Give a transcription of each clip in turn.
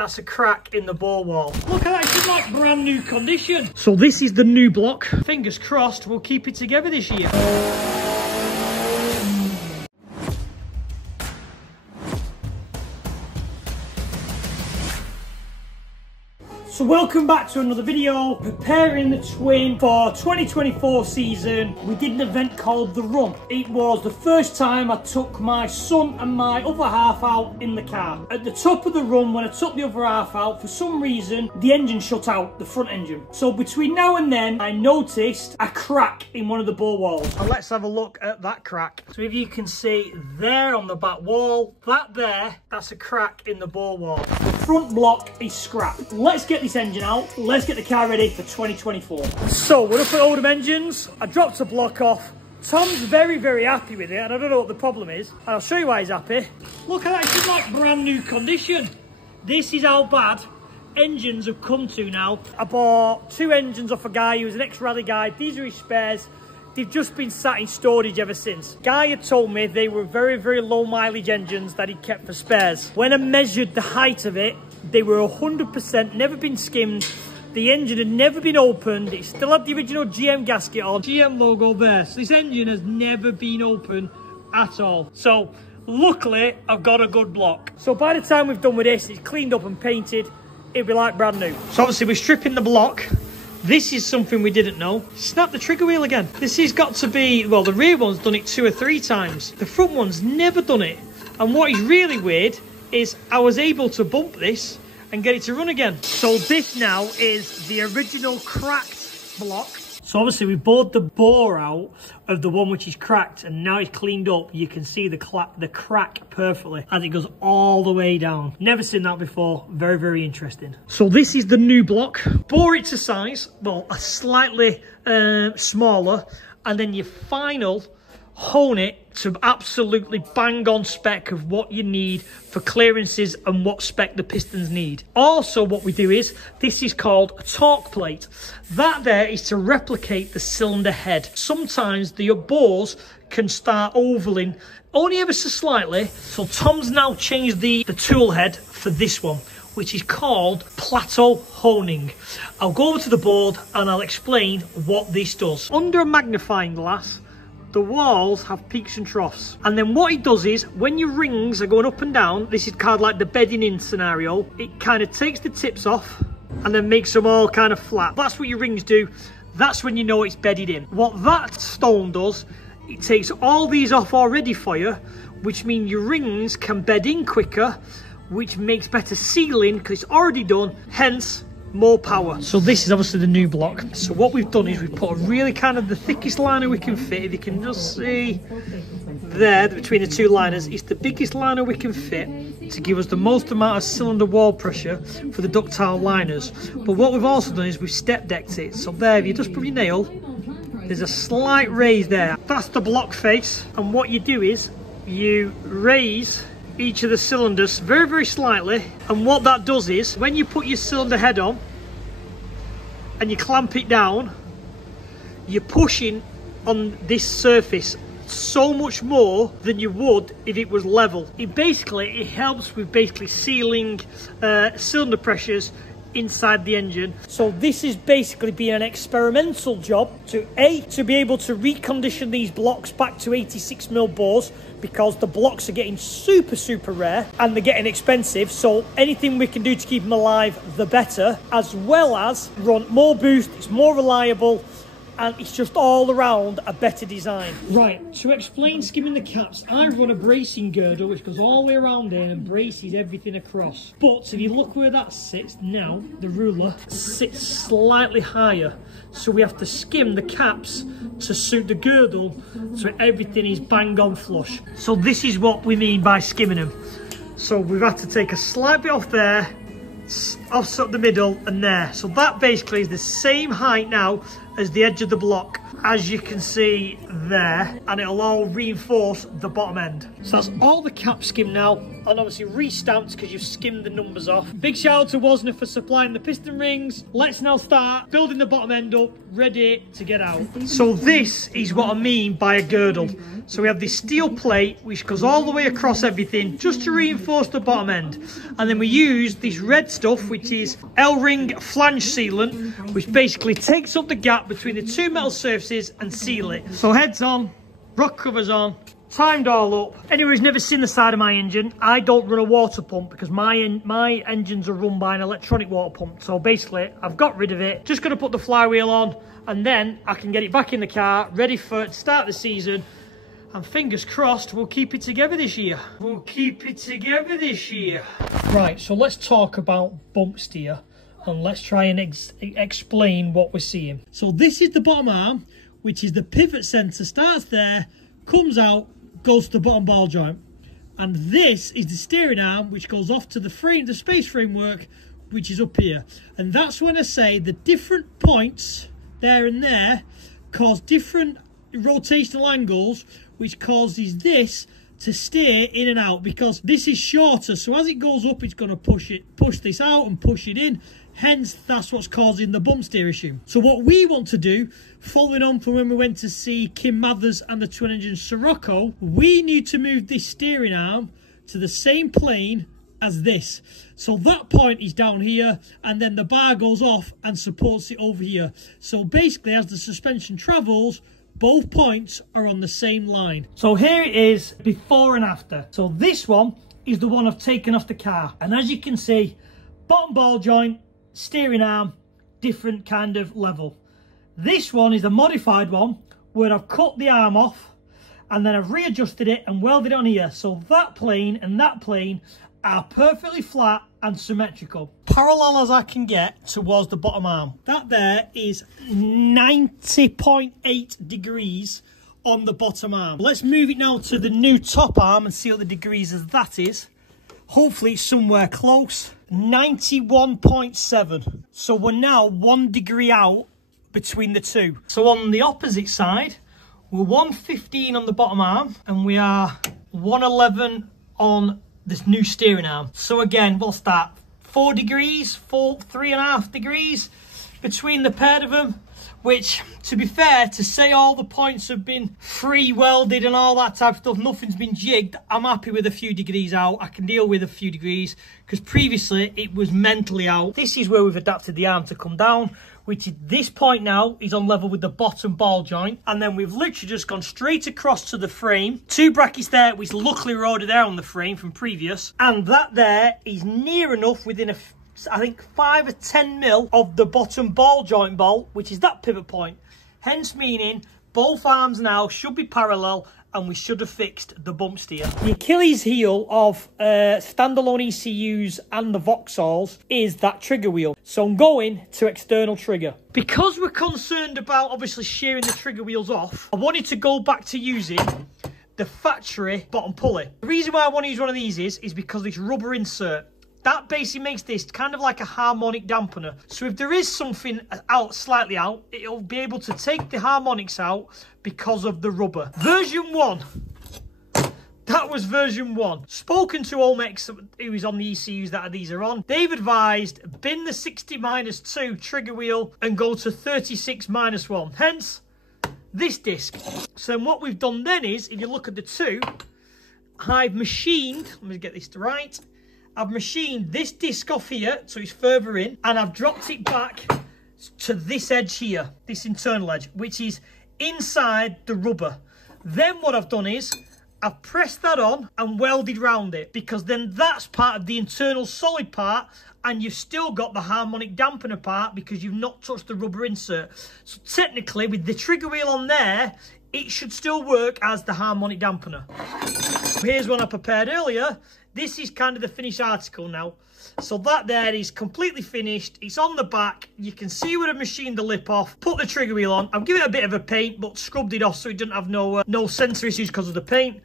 that's a crack in the bore wall. Look at that, it's in like brand new condition. So this is the new block. Fingers crossed we'll keep it together this year. So welcome back to another video, preparing the twin for 2024 season. We did an event called The Run. It was the first time I took my son and my other half out in the car. At the top of the run, when I took the other half out, for some reason, the engine shut out, the front engine. So between now and then, I noticed a crack in one of the bore walls. And let's have a look at that crack. So if you can see there on the back wall, that's a crack in the bore wall. The front block is scrapped. Let's get this engine out. Let's get the car ready for 2024. So we're up at Oldham Engines. I dropped a block off. Tom's very, very happy with it, and I don't know what the problem is. And I'll show you why he's happy. Look at that, it's in like brand new condition. This is how bad engines have come to now. I bought 2 engines off a guy who was an ex-rally guy. These are his spares. They've just been sat in storage ever since. Guy had told me they were very, very low mileage engines that he kept for spares. When I measured the height of it, they were 100%, never been skimmed. The engine had never been opened. It still had the original GM gasket on. GM logo there. So this engine has never been opened at all. So luckily, I've got a good block. So by the time we've done with this, it's cleaned up and painted. It'll be like brand new. So obviously we're stripping the block. This is something we didn't know. Snap the trigger wheel again. This has got to be, well, the rear one's done it 2 or 3 times. The front one's never done it. And what is really weird is I was able to bump this and get it to run again. So this now is the original cracked block. So obviously we bored the bore out of the one which is cracked, and now it's cleaned up. You can see the crack perfectly as it goes all the way down. Never seen that before. Very, very interesting. So this is the new block. Bore it to size, well, a slightly smaller, and then your final hone it to absolutely bang on spec of what you need for clearances and what spec the pistons need. Also what we do is, this is called a torque plate. That there is to replicate the cylinder head. Sometimes the bores can start ovaling only ever so slightly. So Tom's now changed the tool head for this one, which is called plateau honing. I'll go over to the board and I'll explain what this does. Under a magnifying glass, the walls have peaks and troughs, and then what it does is when your rings are going up and down, this is kind of like the bedding in scenario, it kind of takes the tips off and then makes them all kind of flat. That's what your rings do. That's when you know it's bedded in. What that stone does, it takes all these off already for you, which means your rings can bed in quicker, which makes better sealing because it's already done, hence more power. So this is obviously the new block. So what we've done is we've put a really kind of the thickest liner we can fit. If you can just see there between the 2 liners, it's the biggest liner we can fit to give us the most amount of cylinder wall pressure for the ductile liners. But what we've also done is we've step decked it. So there, if you just put your nail, there's a slight raise there. That's the block face, and what you do is you raise each of the cylinders very, very slightly, and what that does is when you put your cylinder head on and you clamp it down, you're pushing on this surface so much more than you would if it was level. It helps with sealing cylinder pressures inside the engine. So this is basically being an experimental job to be able to recondition these blocks back to 86mm bores, because the blocks are getting super, super rare and they're getting expensive. So anything we can do to keep them alive, the better, as well as run more boost, it's more reliable, and it's just all around a better design. Right, to explain skimming the caps, I run a bracing girdle which goes all the way around here and braces everything across. But if you look where that sits now, the ruler sits slightly higher. So we have to skim the caps to suit the girdle so everything is bang on flush. So this is what we mean by skimming them. So we've had to take a slight bit off there, offset the middle and there. So that basically is the same height now as the edge of the block, as you can see there, and it'll all reinforce the bottom end. So that's all the cap skim now. and obviously re-stamped because you've skimmed the numbers off. Big shout out to Wozner for supplying the piston rings. Let's now start building the bottom end up, ready to get out. So this is what I mean by a girdle. So we have this steel plate which goes all the way across everything just to reinforce the bottom end. And then we use this red stuff which is L-ring flange sealant, which basically takes up the gap between the two metal surfaces and seal it. So heads on, rock covers on, timed all up. Anyone who's never seen the side of my engine, I don't run a water pump because my engines are run by an electronic water pump. So basically, I've got rid of it. Just got to put the flywheel on and then I can get it back in the car, ready for to start the season. And fingers crossed, we'll keep it together this year. We'll keep it together this year. Right, so let's talk about bump steer and let's try and explain what we're seeing. So this is the bottom arm, which is the pivot center, starts there, comes out, goes to the bottom ball joint. And this is the steering arm, which goes off to the frame, the space framework, which is up here. And that's when I say the different points there and there cause different rotational angles, which causes this to steer in and out, because this is shorter, so as it goes up it's going to push this out and push it in, hence that's what's causing the bump steer issue. So what we want to do, following on from when we went to see Kim Mathers and the twin engine Sirocco, we need to move this steering arm to the same plane as this. So that point is down here and then the bar goes off and supports it over here. So basically as the suspension travels, both points are on the same line. So here it is before and after. So this one is the one I've taken off the car. And as you can see, bottom ball joint, steering arm, different kind of level. This one is the modified one where I've cut the arm off and then I've readjusted it and welded it on here. So that plane and that plane are perfectly flat and symmetrical. Parallel as I can get towards the bottom arm. That there is 90.8 degrees on the bottom arm. Let's move it now to the new top arm and see what the degrees as that is. Hopefully it's somewhere close. 91.7. So we're now 1 degree out between the two. So on the opposite side, we're 115 on the bottom arm and we are 111 on this new steering arm. So again, we'll start 4 degrees, 3.5 degrees between the pair of them, which, to be fair, to say all the points have been free welded and all that type of stuff, nothing's been jigged, I'm happy with a few degrees out. I can deal with a few degrees because previously it was mentally out. This is where we've adapted the arm to come down, which is this point now is on level with the bottom ball joint, and then we've literally just gone straight across to the frame. 2 brackets there, which luckily were already there on the frame from previous, and that there is near enough within I think 5 or 10 mil of the bottom ball joint bolt, which is that pivot point. Hence meaning both arms now should be parallel and we should have fixed the bump steer. The Achilles heel of standalone ECUs and the Vauxhalls is that trigger wheel. So I'm going to external trigger. Because we're concerned about obviously shearing the trigger wheels off, I wanted to go back to using the factory bottom pulley. The reason why I want to use one of these is because this rubber insert. That basically makes this kind of like a harmonic dampener. So if there is something out, slightly out, it'll be able to take the harmonics out because of the rubber. Version 1. That was version 1. Spoken to Olmex, who is on the ECUs that these are on. They've advised bin the 60-2 trigger wheel and go to 36-1. Hence, this disc. So then what we've done then is, if you look at the two, I've machined, let me get this right. I've machined this disc off here, so it's further in, and I've dropped it back to this edge here, this internal edge, which is inside the rubber. Then what I've done is, I've pressed that on and welded round it, because then that's part of the internal solid part, and you've still got the harmonic dampener part because you've not touched the rubber insert. So technically, with the trigger wheel on there, it should still work as the harmonic dampener. Here's one I prepared earlier. This is kind of the finished article now. So that there is completely finished. It's on the back. You can see where I've machined the lip off. Put the trigger wheel on. I've given it a bit of a paint, but scrubbed it off so it doesn't have no sensor issues because of the paint.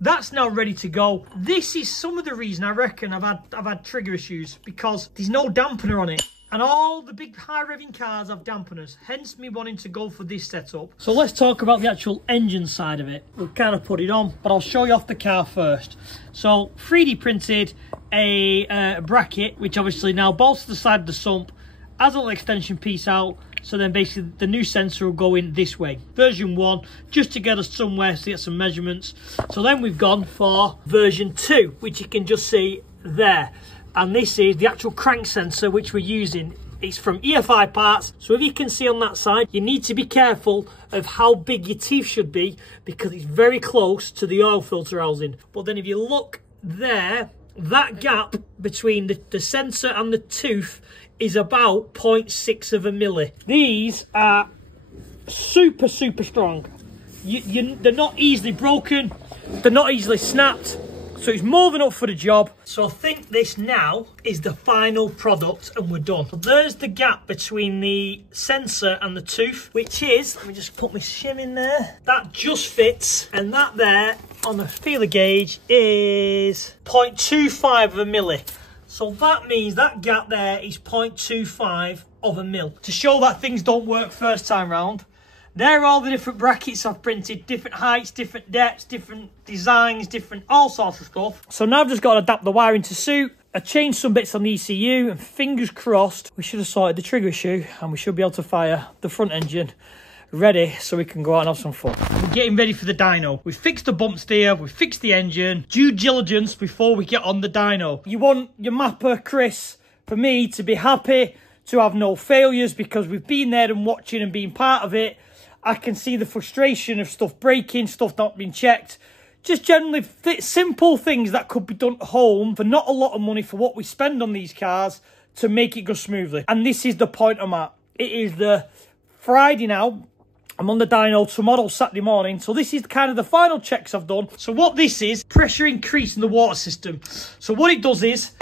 That's now ready to go. This is some of the reason I reckon I've had trigger issues, because there's no dampener on it. And all the big high revving cars have dampeners, hence me wanting to go for this setup. So let's talk about the actual engine side of it. We'll kind of put it on, but I'll show you off the car first. So 3D printed a bracket, which obviously now bolts to the side of the sump, has a little extension piece out, so then basically the new sensor will go in this way. Version 1, just to get us somewhere to get some measurements. So then we've gone for version 2, which you can just see there. And this is the actual crank sensor which we're using. It's from EFI parts, so if you can see on that side, you need to be careful of how big your teeth should be because it's very close to the oil filter housing. But then if you look there, that gap between the sensor and the tooth is about 0.6 of a milli. These are super strong. They're not easily broken, they're not easily snapped. So it's more than up for the job. So I think this now is the final product and we're done. So there's the gap between the sensor and the tooth, which is, let me just put my shim in there. That just fits. And that there on the feeler gauge is 0.25 of a milli. So that means that gap there is 0.25 of a mil. To show that things don't work first time round, there are all the different brackets I've printed, different heights, different depths, different designs, different all sorts of stuff. So now I've just got to adapt the wiring to suit. I changed some bits on the ECU and fingers crossed we should have sorted the trigger issue and we should be able to fire the front engine ready so we can go out and have some fun. We're getting ready for the dyno. We've fixed the bump steer, we've fixed the engine. Due diligence before we get on the dyno. You want your mapper, Chris, for me to be happy, to have no failures because we've been there and watching and being part of it. I can see the frustration of stuff breaking, stuff not being checked. Just generally simple things that could be done at home for not a lot of money for what we spend on these cars to make it go smoothly. And this is the point I'm at. It is the Friday now. I'm on the dyno tomorrow, Saturday morning. So this is kind of the final checks I've done. So what this is, pressure increase in the water system. So what it does is,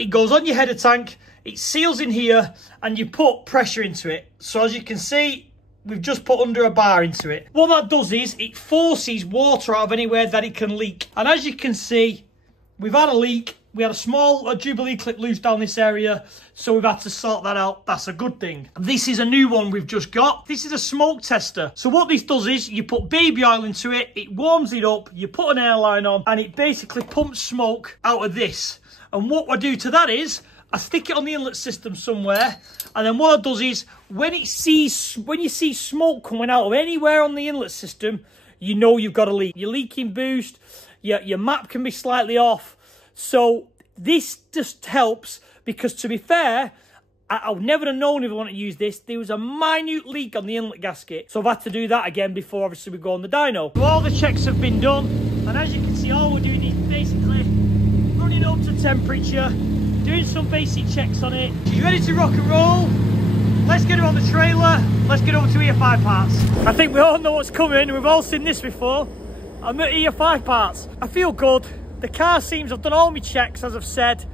it goes on your header tank, it seals in here, and you put pressure into it. So as you can see, we've just put under a bar into it. What that does is it forces water out of anywhere that it can leak. And as you can see, we've had a leak. We had a small Jubilee clip loose down this area, so we've had to sort that out. That's a good thing. This is a new one we've just got. This is a smoke tester. So what this does is you put baby oil into it, it warms it up, you put an airline on, and it basically pumps smoke out of this. And what I do to that is, I stick it on the inlet system somewhere, and then what it does is, when you see smoke coming out of anywhere on the inlet system, you know you've got a leak. Your leaking boost, your map can be slightly off. So this just helps because, to be fair, I would never have known if I wanted to use this. There was a minute leak on the inlet gasket. So I've had to do that again before obviously we go on the dyno. So all the checks have been done. And as you can see, all we're doing is basically running up to temperature, doing some basic checks on it. She's ready to rock and roll. Let's get her on the trailer. Let's get over to EFI parts. I think we all know what's coming. We've all seen this before. I'm at EFI parts. I feel good. The car seems, I've done all my checks, as I've said,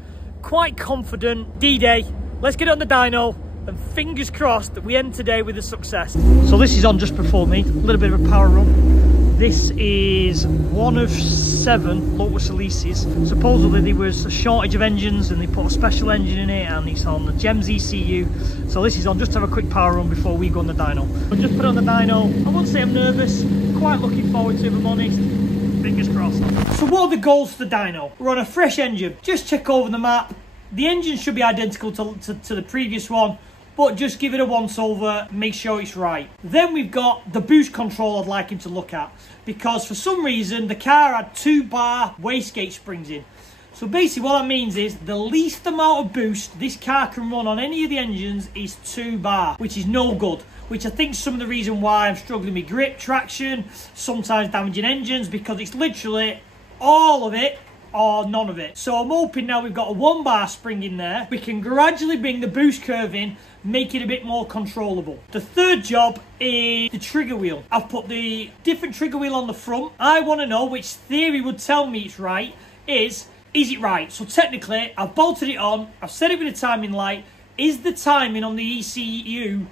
quite confident. D-Day, let's get it on the dyno, and fingers crossed that we end today with a success. So this is on just before me, a little bit of a power run. This is one of 7 Lotus Elises. Supposedly there was a shortage of engines and they put a special engine in it, and it's on the GEMS ECU. So this is on just to have a quick power run before we go on the dyno. But just put on the dyno. I wouldn't say I'm nervous, quite looking forward to it if I'm honest. Fingers crossed. So what are the goals for the dyno? We're on a fresh engine. Just check over the map. The engine should be identical to the previous one, but just give it a once over, make sure it's right. Then we've got the boost control I'd like him to look at, because for some reason the car had 2-bar wastegate springs in. So basically what that means is the least amount of boost this car can run on any of the engines is 2-bar, which is no good. Which I think is some of the reason why I'm struggling with grip, traction, sometimes damaging engines, because it's literally all of it or none of it. So I'm hoping now we've got a 1-bar spring in there, we can gradually bring the boost curve in, make it a bit more controllable. The third job is the trigger wheel. I've put the different trigger wheel on the front. I want to know, which theory would tell me it's right, is it right? So technically, I've bolted it on, I've set it with a timing light. Is the timing on the ECU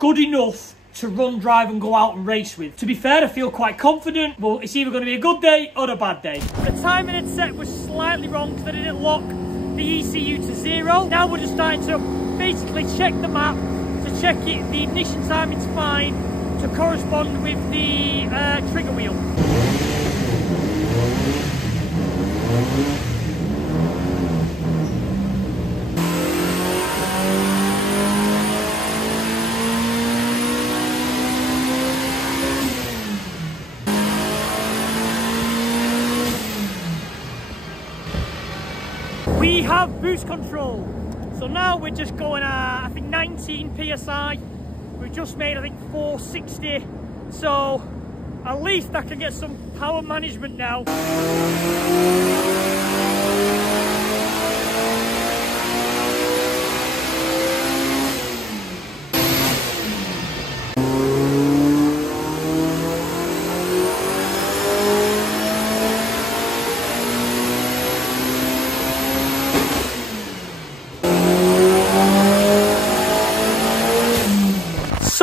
good enough to run, drive and go out and race with? To be fair, I feel quite confident, but it's either going to be a good day or a bad day. The timing had set was slightly wrong because I didn't lock the ECU to 0. Now we're just starting to basically check the map, to check it, the ignition timing's fine, to correspond with the trigger wheel. We have boost control, so now we're just going at, I think, 19 PSI. We've just made, I think, 460, so at least I can get some power management now.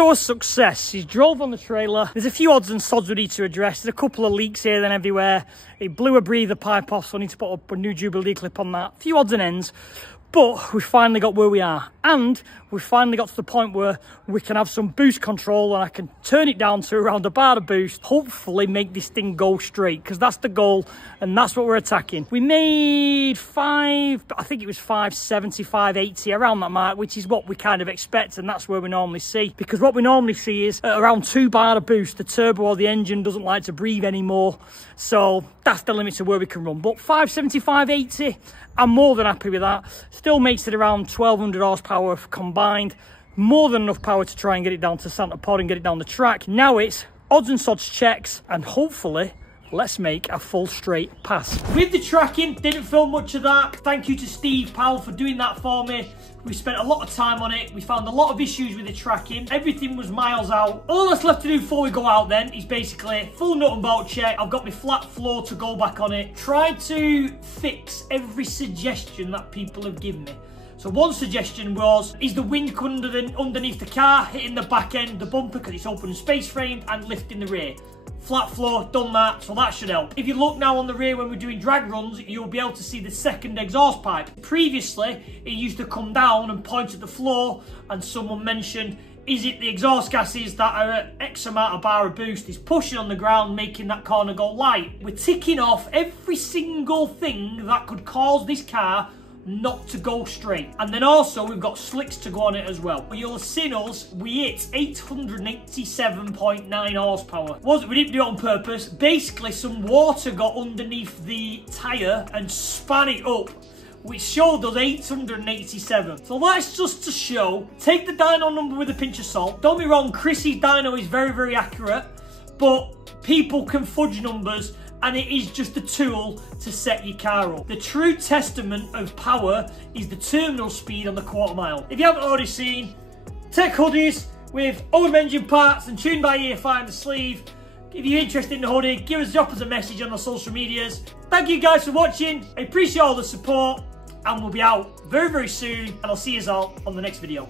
A success. He drove on the trailer. There's a few odds and sods we need to address. There's a couple of leaks here and everywhere. It blew a breather pipe off, so I need to put up a new Jubilee clip on that. A few odds and ends. But we finally got where we are, and we finally got to the point where we can have some boost control and I can turn it down to around a bar of boost, hopefully make this thing go straight, because that's the goal and that's what we're attacking. We made I think it was 570, 580, around that mark, which is what we kind of expect, and that's where we normally see, because what we normally see is at around 2 bar of boost, the turbo or the engine doesn't like to breathe anymore, so that's the limit of where we can run. But 570, 580, I'm more than happy with that. Still makes it around 1200 horsepower combined. More than enough power to try and get it down to Santa Pod and get it down the track. Now it's odds and sods checks, and hopefully let's make a full straight pass. With the tracking, didn't film much of that. Thank you to Steve Powell for doing that for me. We spent a lot of time on it. We found a lot of issues with the tracking. Everything was miles out. All that's left to do before we go out then is basically full nut and bolt check. I've got my flat floor to go back on it. Tried to fix every suggestion that people have given me. So one suggestion was, is the wind coming underneath the car, hitting the back end, the bumper, because it's open and space framed, and lifting the rear. Flat floor, done that, so that should help. If you look now on the rear when we're doing drag runs, you'll be able to see the second exhaust pipe. Previously, it used to come down and point at the floor, and someone mentioned, is it the exhaust gases that are at X amount of bar of boost is pushing on the ground, making that corner go light? We're ticking off every single thing that could cause this car not to go straight. And then also we've got slicks to go on it as well. But you'll have seen us, we hit 887.9 horsepower. We didn't do it on purpose. Basically some water got underneath the tyre and span it up, which showed us 887. So that's just to show, take the dyno number with a pinch of salt. Don't be wrong, Chrissy's dyno is very, very accurate, but people can fudge numbers, and it is just a tool to set your car up. The true testament of power is the terminal speed on the quarter mile. If you haven't already seen, tech hoodies with OEM engine parts and tuned by ear find the sleeve. If you're interested in the hoodie, drop us a message on our social medias. Thank you guys for watching. I appreciate all the support, and we'll be out very, very soon, and I'll see you all on the next video.